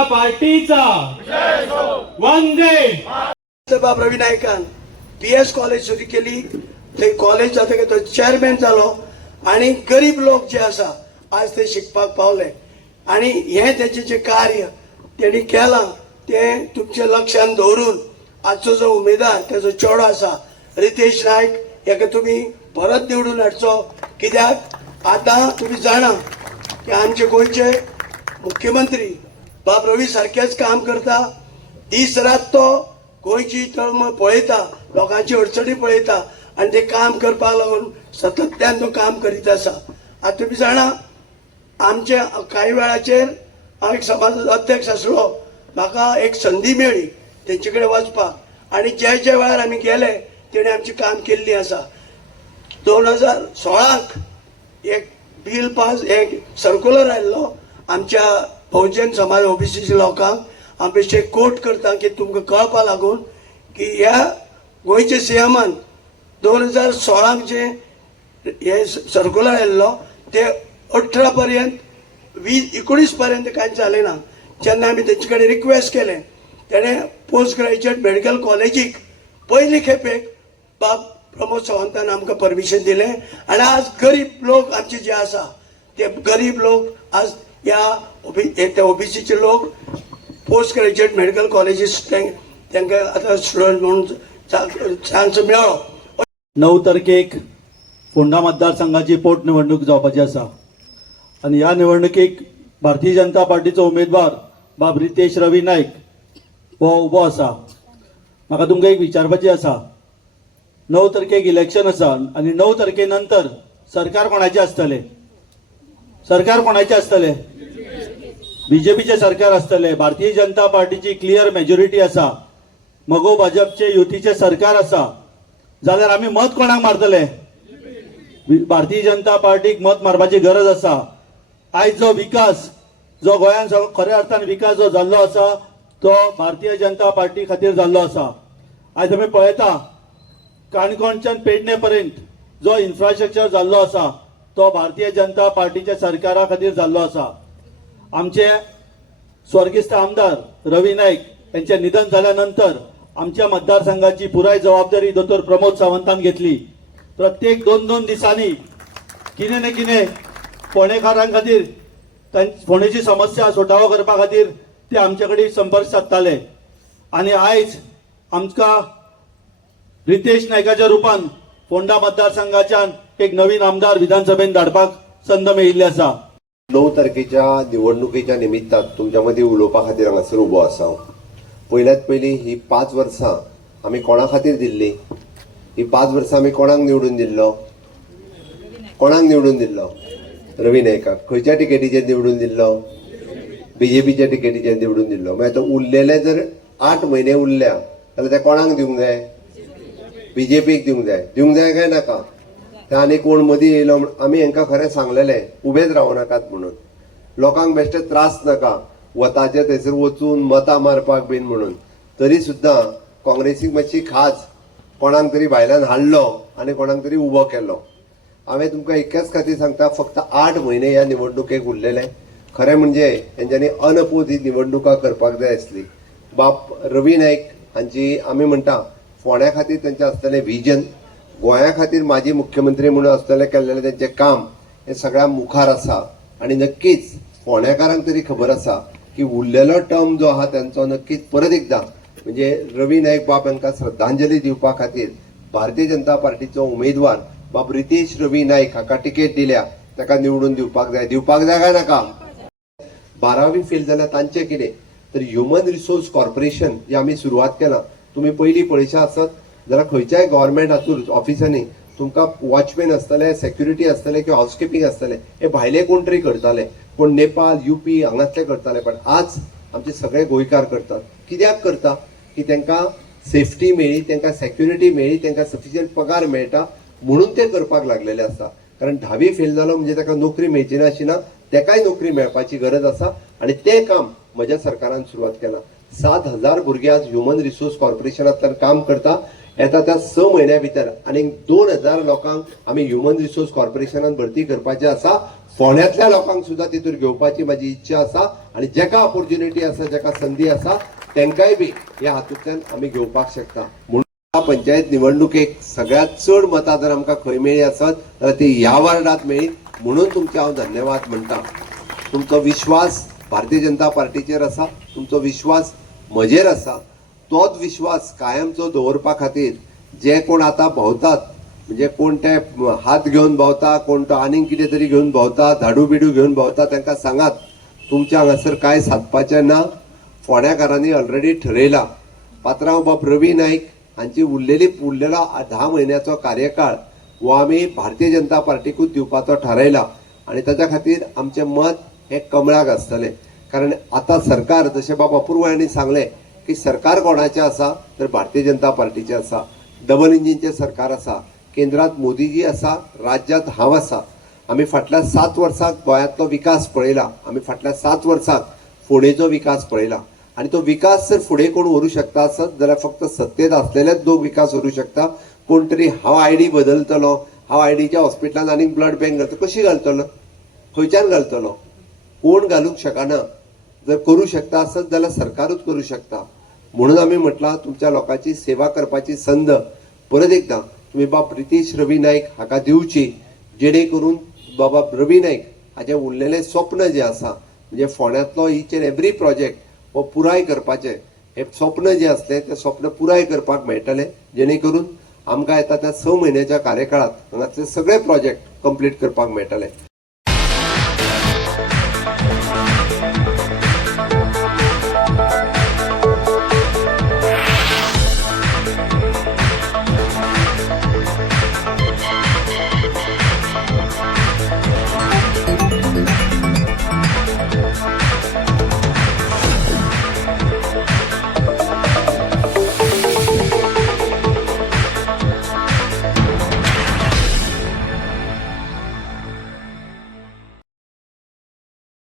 जनता पार्टीचा वंदे बाब रवी नायकान PS कॉलेज सुरू केली. ते कॉलेज जाता तो चेअरमॅन जालो आणि गरीब लोक जे आसा आज ते शिकपाक पावले आणि हे त्याचे जे कार्य त्यांनी केला ते तुमच्या लक्षात दवरून आजचो जो उमेदवार त्याचो चेडो आसा रितेश नायक हेका तुम्ही परत निवडून हाडचो. कित्याक आता तुम्ही जाणा की आमचे गोंयचे मुख्यमंत्री बाब रवी सारखेच काम करता. दीस रात तो गोंयची तळमळ पळयता, लोकांची अडचणी पळयता आणि ते काम करपाक लागून सातत्यान तो काम करीत आसा. आता तुम्ही जाणा आमचे काही वेळाचेर हांव एक समाजाचो अध्यक्ष आसलो, म्हाका एक संदी मेळ्ळी तेंचे कडेन वचपाक आणि ज्या ज्या वेळार आमी गेले तेणे आमची काम केल्ली आसा. 2016 एक बिल पास एक सर्क्युलर आयल्लो आमच्या बहुजन समाज ओबीसी लोकांक आमी ते कोट करता की तुमकां कळपा लागून की ह्या गोंयच्या सीएमान 2016 जे हे सर्क्युलर आयल्लो ते 18 पर्यंत 19 पर्यंत कांय जालें ना. जेन्ना आमी तेंचे कडेन रिक्वेस्ट केले तेणे पोस्ट ग्रॅज्युएट मेडिकल कॉलेजीक पयली खेपेक बाब प्रमोद सावंतान आमकां परमिशन दिलें आणि आज गरीब लोक आमचे जे आसा ते गरीब लोक आज ह्या ओबीसीचे लोक पोस्ट ग्रॅज्युएट मेडिकल कॉलेजीस तांकां आतां स्टुडंट म्हणून चान्स मेळ्ळो. 9 तारखेक फोंडा मतदारसंघाची पोटनिवडणूक जावपाची आसा आणि ह्या निवडणुकीक भारतीय जनता पार्टीचो उमेदवार बाब रितेश रवी नायक हो उबो आसा. म्हाका तुमकां एक विचारपाचें आसा. 9 तारखेक इलेक्शन आसा आणि 9 तारखे नंतर सरकार कोणाचें आसतलें? सरकार कोणाचें आसतलें? बीजेपीचे सरकार आसतलें. भारतीय जनता पार्टीची क्लियर मेजॉरिटी आसा. मगो भाजपचे युतीचे सरकार आसा जाल्यार आमी मत कोणाक मारतले? भारतीय जनता पार्टीक मत मारपाची गरज आसा. आयज जो विकास जो गोंयांत खऱ्या अर्थान विकास जो जाल्लो आसा तो भारतीय जनता पार्टी खातीर जाल्लो आसा. आयज आमी पळयता काणकोणच्यान पेडणे पर्यंत जो इन्फ्रास्ट्रक्चर जाल्लो आसा तो भारतीय जनता पार्टीच्या सरकारा खातीर जाल्लो आसा. आमचे स्वर्गिस्त आमदार रवी नायक यांचे निधन झाल्यानंतर आमच्या मतदारसंघाची पुराय जबाबदारी दोतोर प्रमोद सावंतान घेतली. प्रत्येक 2-2 दिसांनी कितें ना कितें फोंडेकारां खातीर फोंडेची समस्या सुटावो करपा खातीर ते आमचे कडेन संपर्क सादताले आणि आयज आमकां रितेश नायकाच्या रुपान फोंडा मतदारसंघाच्यान एक नवीन आमदार विधानसभेत धाडपाक संद मेळिल्ली आसा. 9 तारखेच्या निवडणुकीच्या निमित्तान तुमच्या मदीं उलोवपा खातीर हांगासर उबो आसा. पयल्यात पयलीं ही 5 वर्सां आमी कोणा खातीर दिल्ली? ही 5 वर्सां आमी कोणाक निवडून दिल्लो? कोणाक निवडून दिल्लो? रवी नायकाक. खंयच्या टिकेटीचेर निवडून दिल्लो? बीजेपीच्या टिकेटीचेर निवडून दिल्लो. मागीर तो उरलेले जर 8 म्हयने उरल्या जाल्यार ते कोणाक दिवंक जाय? बीजेपीक दिवंक जाय काय नाका? ते आनी कोण मदीं येयलो आमी हांकां खरें सांगलेलें उबेच रावं नाकात म्हणून. लोकांक बेश्टे त्रास नाका वताचे थंयसर वचून मतां मारपाक बीन म्हणून. तरी सुद्दां काँग्रेसीक मातशी खाज कोणाक तरी भायल्यान हाडलो आनी कोणाक तरी उबो केलो. हांवें तुमकां इतकेच खातीर सांगता फक्त 8 म्हयने ह्या निवडणुकेक उरलेले. खरें म्हणजे हेंच्यांनी अनपोज ही निवडणुका करपाक जाय आसली. बाब रवी नायक हांची आमी म्हणटा फोंड्या खातीर तेंचें आसतलें व्हिजन, गोंया खातीर माजी मुख्यमंत्री म्हणून आसतलें केल्लेलें तेंचें काम हें सगळ्या मुखार आसा. आनी नक्कीच फोंड्याकारांक तरी खबर आसा की उरलेलो टर्म जो आहा त्यांचो नक्कीच परत एकदां म्हणजे रवी नायक बाब हांकां श्रद्धांजली दिवपा खातीर भारतीय जनता पार्टीचो उमेदवार बाब रितेश रवी नायक हाका टिकेट दिल्या ताका निवडून दिवपाक जाय काय नाका? 12वी फेल जाल्यार तांचें कितें? तर ह्युमन रिसोर्स कॉर्पोरेशन जे आमी सुरवात केलां. तुमी पयलीं पळयशा आसत जाल्यार खंयच्याय गव्हर्मेंट हातूंत ऑफिसांनी तुमकां वॉचमॅन आसतले, सेक्युरिटी आसतले किंवा हाऊसकीपिंग आसतले हे भायले कोण तरी करताले. कोण नेपाळ UP हांगातले करताले. पण आज आमचे सगळे गोंयकार करतात. कित्याक करता? की तांकां सेफ्टी मेळ्ळी, तांकां सेक्युरिटी मेळ्ळी, तांकां सफिशियंट पगार मेळटा म्हणून ते करपाक लागलेले आसा. कारण 10वी फेल जालो म्हणजे ताका नोकरी मेळची ना अशी ना, ताकाय नोकरी मेळपाची गरज आसा आणि ते काम म्हज्या सरकारान सुरवात केलां. 7,000 भुरगे आज ह्युमन रिसोर्स कॉर्पोरेशनांतल्यान काम करता. येता त्या 6 म्हयन्या भितर आनी 2,000 लोकांक आमी ह्युमन रिसोर्स कॉर्पोरेशनान भरती करपाचे आसा. फोंड्यातल्या लोकांक सुद्धा तितून घेवपाची माझी इच्छा आसा आणि जेका ऑपॉर्च्युनिटी आसा जेका संधी आसा तेंकाय बी ह्या हातूंतल्यान आमी घेवपाक शकता. म्हणून ह्या पंचायत निवडणुकेक सगळ्यात चड मतां जर आमकां खंय मेळ्ळी आसत जाल्यार ती ह्या वार्डात मेळ्ळी. म्हणून तुमचे हांव धन्यवाद म्हणटा. तुमचो विश्वास भारतीय जनता पार्टीचेर आसा, तुमचो विश्वास म्हजेर आसा. तोच विश्वास कायमचो दवरपा खातीर जे कोण आतां भोंवतात, म्हणजे कोण ते हात घेवन भोंवता, कोण तो आनीक कितें तरी घेवन भोंवता, झाडू बिडू घेवन भोंवता, तांकां सांगात तुमच्या हांगासर कांय सादपाचें ना. फोंड्याकारांनी ऑलरेडी ठरयला. पात्रांव बाब रवी नाईक हांची उरलेलो 10 म्हयन्याचो कार्यकाळ हो आमी भारतीय जनता पार्टीकूच दिवपाचो थारायला आनी ताच्या खातीर आमचें मत हें कमळाक आसतलें. कारण आतां सरकार जशें बाब अपूर्व हांणी सांगलें की सरकार कोणाचें आसा तर भारतीय जनता पार्टीचें आसा. डबल इंजिनचें सरकार आसा. केंद्रात मोदीजी आसा, राज्यात हांव आसा. आमी फाटल्या 7 वर्सांक गोंयांतलो विकास पळयला. आमी फाटल्या 7 वर्सांक फोंडेचो विकास पळयला आनी तो विकास जर फुडें कोण व्हरूंक शकता आसत जाल्यार फक्त सत्तेत आसलेलेच लोक विकास व्हरूंक शकता. कोण तरी हांव आयडी बदलतलो, हांव आयडीच्या हॉस्पिटलांत आनीक ब्लड बँक घालतलो, कशी घालतलो, खंयच्यान घालतलो, कोण घालूंक शकना. जर करूं शकता आसत जाल्यार सरकारूच करूं शकता. म्हणून आमी म्हटलां तुमच्या लोकांची सेवा करपाची संद परत एकदां तुम्ही बाब रितेश रवी नाईक हाका दिवची, जेणे करून बाबा रवी नाईक हाचें उरलेलें स्वप्न जें आसा म्हणजे फोंड्यांतलो ईच एंड एवरी प्रोजेक्ट हो पुराय करपाचें हें स्वप्न जें आसलें तें स्वप्न पुराय करपाक मेळटलें. जेणे करून आमकां येता त्या 6 म्हयन्याच्या कार्यकाळांत हांगातले सगळे प्रोजेक्ट कंप्लीट करपाक मेळटले.